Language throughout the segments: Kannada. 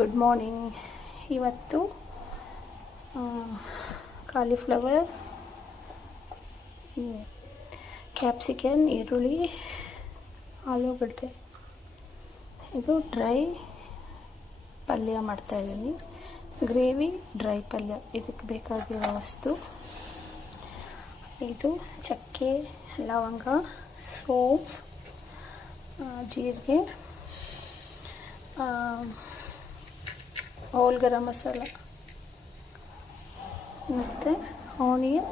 Good morning. ಇವತ್ತು ಕಾಲಿಫ್ಲವರ್, ಕ್ಯಾಪ್ಸಿಕನ್, ಈರುಳ್ಳಿ, ಆಲೂಗಡ್ಡೆ ಇದು ಡ್ರೈ ಪಲ್ಯ ಮಾಡ್ತಾಯಿದ್ದೀನಿ. ಗ್ರೇವಿ ಡ್ರೈ ಪಲ್ಯ. ಇದಕ್ಕೆ ಬೇಕಾಗಿರೋ ವಸ್ತು ಇದು ಚಕ್ಕೆ, ಲವಂಗ, ಸೋಂಫ್, ಜೀರಿಗೆ, ಹೋಲ್ ಗರಂ ಮಸಾಲ ಮತ್ತು onion,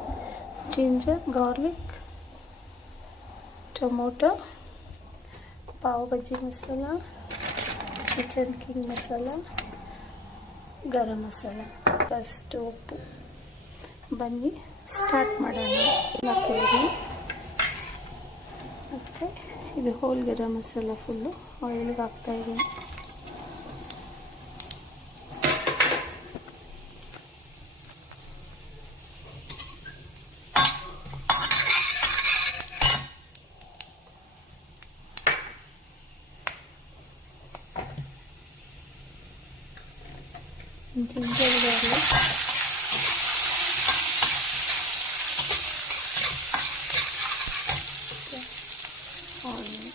ginger, garlic, tomato, pav bhaji masala, kitchen king masala, garam masala, first ಉಪ್ಪು. ಬನ್ನಿ ಸ್ಟಾರ್ಟ್ ಮಾಡೋಣ. ಹಾಕಿದ್ದೀನಿ ಮತ್ತು ಇದು ಹೋಲ್ ಗರಂ ಮಸಾಲ ಫುಲ್ಲು ಆಯಿಲ್ಗೆ ಹಾಕ್ತಾಯಿದ್ದೀನಿ. ಜಿಂಜರ್ ಗಾರ್ಲಿಕ್, ಆನಿಯನ್,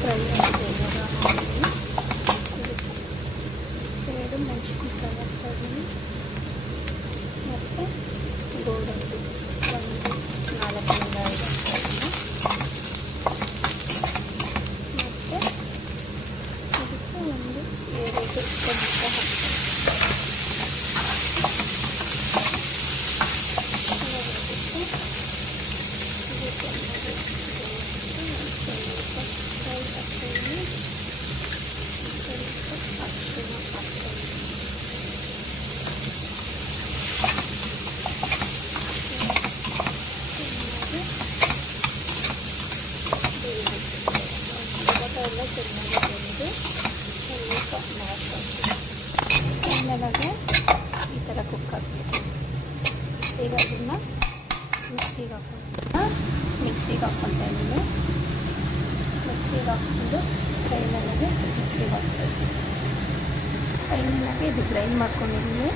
ಫ್ರೈ ಆಗಿದೆ. ಎರಡು ಮೆಣಸಿನಕಾಯಿ ಹಾಕ್ತಾಯಿದ್ದೀನಿ ಮತ್ತು ಗೋಡಂಬಿ ಒಂದು 4ರಿಂದ 5 ಹಾಕ್ತಾಯಿದ್ದೀನಿ. ಮತ್ತು ಇದಕ್ಕೆ ಒಂದು 2 ಟೊಮೆಟೊ ಹಾಕ್ತೀನಿ. ಎಲ್ಲ ಚೆನ್ನಾಗಿ ಬೆಂದು ಸ್ವಲ್ಪ ಆಮೇಲೆ ಈ ಥರ ಕುಕ್ ಹಾಕ್ಬೇಕು. ಈಗ ಅದನ್ನು ಮಿಕ್ಸಿಗೆ ಹಾಕ್ಕೊತಾ ಇದ್ದೀನಿ. ಮಿಕ್ಸಿಗೆ ಹಾಕ್ಕೊಂಡು ಫೈನಲಾಗಿ ಮಿಕ್ಸಿಗೆ ಹಾಕ್ತಾಯಿದ್ದೀನಿ. ಫೈನಲಾಗಿ ಇದು ಗ್ರೈಂಡ್ ಮಾಡ್ಕೊಂಡಿದ್ದೀನಿ.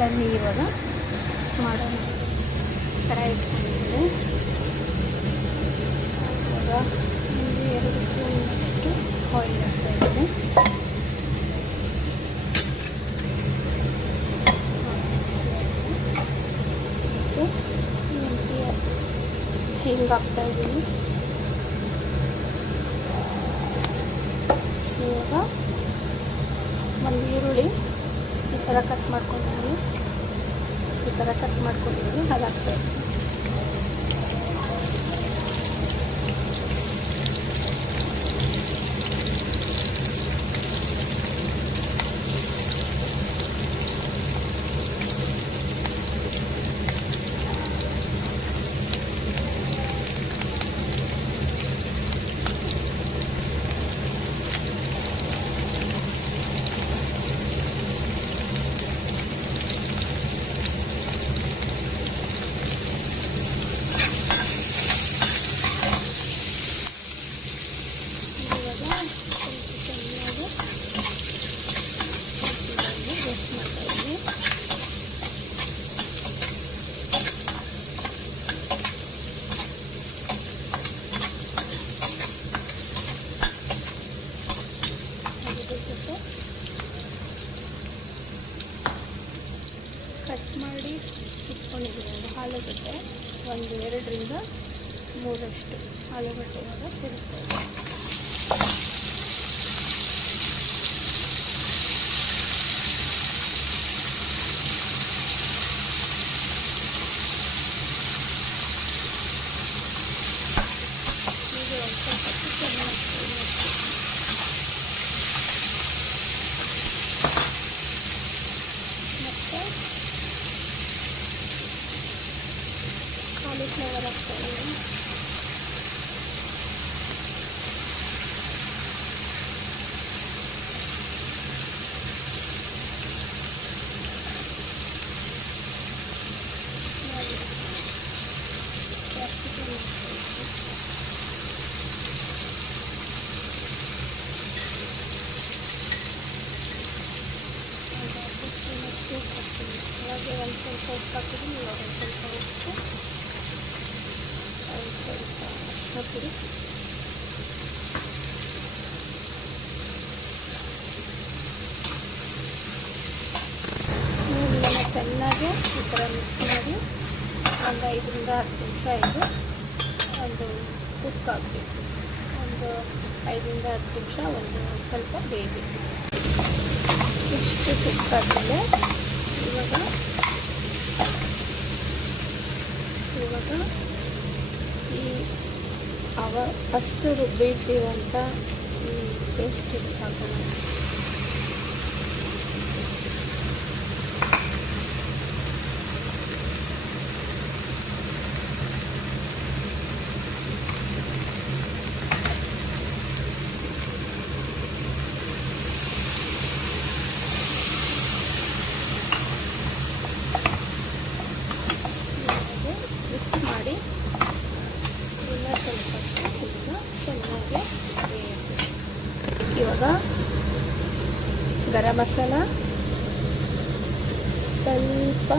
ಬನ್ನಿ ಇವಾಗ ಮಾಡೋಣ. ಥರ ಇಟ್ಕೊಂಡಿದ್ದೀನಿ. ಇವಾಗ 2 ಸ್ಪೂನಷ್ಟು ಆಯಿಲ್ ಹಾಕ್ತಾಯಿದ್ದೀನಿ. ಹಿಂಗೆ ಹಾಕ್ತಾಯಿದ್ದೀನಿ. ಇವಾಗ ಒಂದು ಈರುಳ್ಳಿ ಈ ಥರ ಕಟ್ ಮಾಡ್ಕೊಂಡಿದ್ದೀನಿ. ಅದು ಹಾಕ್ತಾಯಿದ್ದೀನಿ. ಕಟ್ ಮಾಡಿ ಇಟ್ಕೊಂಡಿದ್ದೀನಿ ಆಲೂಗಡ್ಡೆ. ಒಂದು 2ರಿಂದ 3 ಆಲೂಗಡ್ಡೆ ಇವಾಗ ಸೇರಿಸ್ತಾಯಿದ್ದೀನಿ. ಈಗ ಒಂದು ಸ್ವಲ್ಪ ಚಿಕನ್ ಮತ್ತು ಕಾಲಿಫ್ಲವರ್ ಹಾಕ್ತಾಯಿದ್ದೀನಿ. ಹಾಕ್ತೀನಿ. ಹಾಗೆ ಒಂದು ಸ್ವಲ್ಪ ಉಪ್ಪು ಹಾಕಿದ್ದೀನಿ. ಇವಾಗ ಒಂದು ಸ್ವಲ್ಪ ಉಪ್ಪು, ಒಂದು ಸ್ವಲ್ಪ ಅರಿಶಿನ ಪುಡಿ, ಇದನ್ನು ಚೆನ್ನಾಗಿ ಈ ಥರ ಮಿಕ್ಸ್ ಮಾಡಿ ಒಂದು 5ರಿಂದ 10 ನಿಮಿಷ ಇದು ಒಂದು ಕುಕ್ ಆಗಬೇಕು. ಒಂದು 5ರಿಂದ 10 ನಿಮಿಷ ಒಂದು ಸ್ವಲ್ಪ ಬೇಯಬೇಕು. ಇಷ್ಟು ಕುಕ್ ಆದಮೇಲೆ ಇವಾಗ ಈ ಫಸ್ಟು ರುಬ್ಬಿಟ್ಟಿರುವಂಥ ಈ ಪೇಸ್ಟ್ ಇದಕ್ಕೆ ಹಾಕೋಣ. ಮಿಕ್ಸ್ ಮಾಡಿ ಎಲ್ಲ ಸ್ವಲ್ಪ ಚೆನ್ನಾಗಿ ಬೇಯಬೇಕು. ಇವಾಗ ಗರಂ ಮಸಾಲ ಸ್ವಲ್ಪ